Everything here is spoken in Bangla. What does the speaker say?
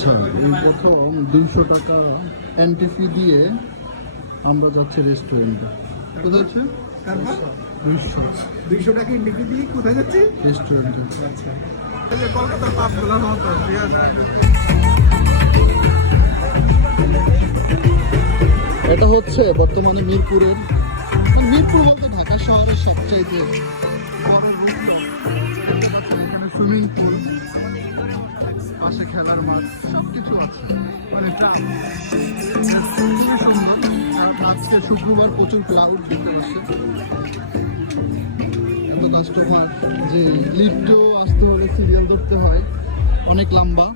আচ্ছা, এই প্রথম 200 টাকা এন্ট্রি ফি দিয়ে আমরা যাচ্ছি রেস্টুরেন্টে। কোথায় যাচ্ছে? তারপর 200 টাকা এন্ট্রি দিয়ে কোথায় যাচ্ছি? রেস্টুরেন্টে। আচ্ছা, এই যে কলকাতার পাবগুলোর মতো, ঠিক আছে। এটা হচ্ছে বর্তমানে মিরপুর বলতে ঢাকা শহরের সবচাইতে বড় রুটলো। এখানে সুইমিং পুল, পাশে খেলার মাঠ, সবকিছু আছে। মানে খুবই সুন্দর। আর আজকে শুক্রবার প্রচুর ক্লাউড দেখতে পাচ্ছি। এত কাস্টমার যে লিফটেও আসতে হলে সিরিয়াল ধরতে হয়, অনেক লম্বা।